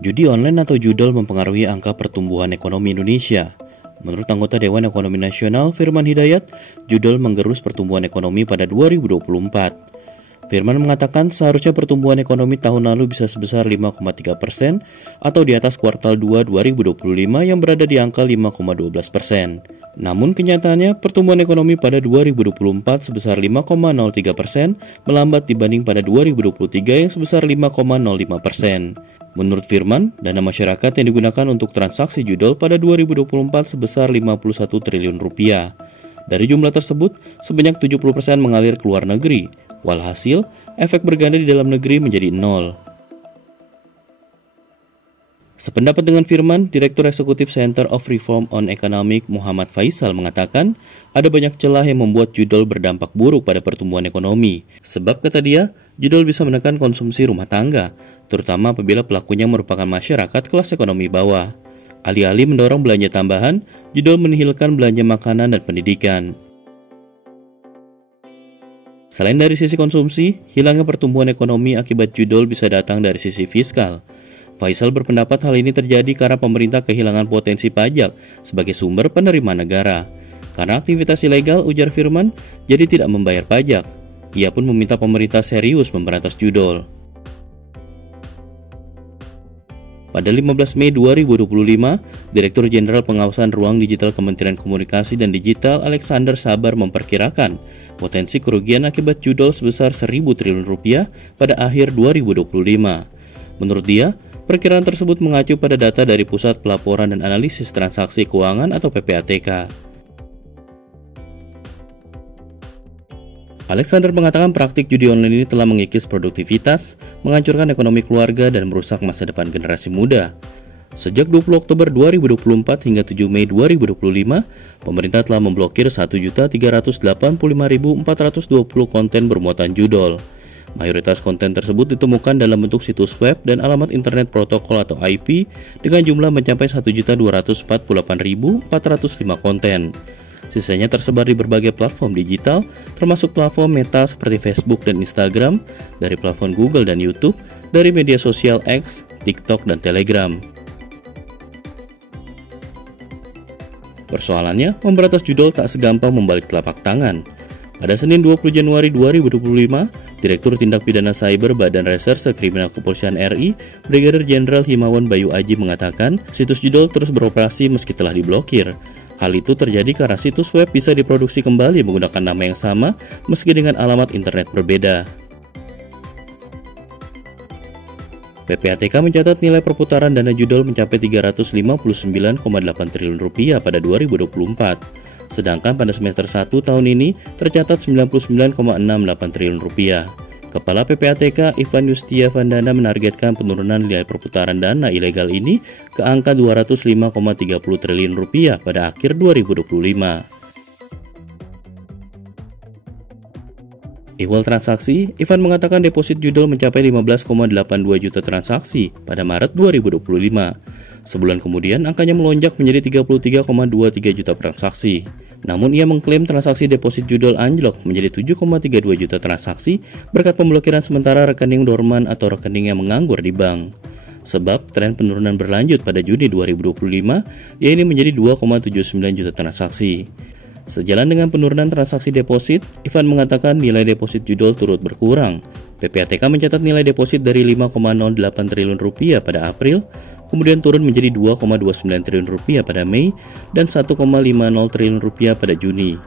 Judi online atau judol mempengaruhi angka pertumbuhan ekonomi Indonesia. Menurut anggota Dewan Ekonomi Nasional Firman Hidayat, judol menggerus pertumbuhan ekonomi pada 2024. Firman mengatakan seharusnya pertumbuhan ekonomi tahun lalu bisa sebesar 5,3% atau di atas kuartal 2 2025 yang berada di angka 5,12%. Namun kenyataannya pertumbuhan ekonomi pada 2024 sebesar 5,03%, melambat dibanding pada 2023 yang sebesar 5,05%. Menurut Firman, dana masyarakat yang digunakan untuk transaksi judol pada 2024 sebesar 51 triliun rupiah. Dari jumlah tersebut, sebanyak 70% mengalir ke luar negeri. Walhasil, efek berganda di dalam negeri menjadi nol. Sependapat dengan Firman, Direktur Eksekutif Center of Reform on Economic Muhammad Faisal mengatakan, ada banyak celah yang membuat judol berdampak buruk pada pertumbuhan ekonomi. Sebab kata dia, judol bisa menekan konsumsi rumah tangga, terutama apabila pelakunya merupakan masyarakat kelas ekonomi bawah. Alih-alih mendorong belanja tambahan, judol menihilkan belanja makanan dan pendidikan. Selain dari sisi konsumsi, hilangnya pertumbuhan ekonomi akibat judol bisa datang dari sisi fiskal. Faisal berpendapat hal ini terjadi karena pemerintah kehilangan potensi pajak sebagai sumber penerimaan negara. Karena aktivitas ilegal, ujar Firman, jadi tidak membayar pajak. Ia pun meminta pemerintah serius memberantas judol. Pada 15 Mei 2025, Direktur Jenderal Pengawasan Ruang Digital Kementerian Komunikasi dan Digital Alexander Sabar memperkirakan potensi kerugian akibat judol sebesar 1.000 triliun rupiah pada akhir 2025. Menurut dia, perkiraan tersebut mengacu pada data dari Pusat Pelaporan dan Analisis Transaksi Keuangan atau PPATK. Alexander mengatakan praktik judi online ini telah mengikis produktivitas, menghancurkan ekonomi keluarga, dan merusak masa depan generasi muda. Sejak 20 Oktober 2024 hingga 7 Mei 2025, pemerintah telah memblokir 1.385.420 konten bermuatan judol. Mayoritas konten tersebut ditemukan dalam bentuk situs web dan alamat internet protokol atau IP dengan jumlah mencapai 1.248.405 konten. Sisanya tersebar di berbagai platform digital, termasuk platform Meta seperti Facebook dan Instagram, dari platform Google dan YouTube, dari media sosial X, TikTok, dan Telegram. Persoalannya, memberantas judol tak segampang membalik telapak tangan. Pada Senin 20 Januari 2025, Direktur Tindak Pidana Cyber Badan Reserse Kriminal Kepolisian RI, Brigadir Jenderal Himawan Bayu Aji mengatakan, situs judol terus beroperasi meski telah diblokir. Hal itu terjadi karena situs web bisa diproduksi kembali menggunakan nama yang sama meski dengan alamat internet berbeda. PPATK mencatat nilai perputaran dana judol mencapai 359,8 triliun rupiah pada 2024. Sedangkan pada semester 1 tahun ini tercatat 99,68 triliun rupiah. Kepala PPATK Ivan Yustia Vandana menargetkan penurunan nilai perputaran dana ilegal ini ke angka 205,30 triliun rupiah pada akhir 2025. Ihwal transaksi, Ivan mengatakan deposit judol mencapai 15,82 juta transaksi pada Maret 2025. Sebulan kemudian angkanya melonjak menjadi 33,23 juta transaksi. Namun ia mengklaim transaksi deposit judol anjlok menjadi 7,32 juta transaksi berkat pemblokiran sementara rekening dorman atau rekening yang menganggur di bank. Sebab tren penurunan berlanjut pada Juni 2025, yaitu menjadi 2,79 juta transaksi. Sejalan dengan penurunan transaksi deposit, Ivan mengatakan nilai deposit judol turut berkurang. PPATK mencatat nilai deposit dari 5,08 triliun rupiah pada April, kemudian turun menjadi 2,29 triliun rupiah pada Mei, dan 1,50 triliun rupiah pada Juni.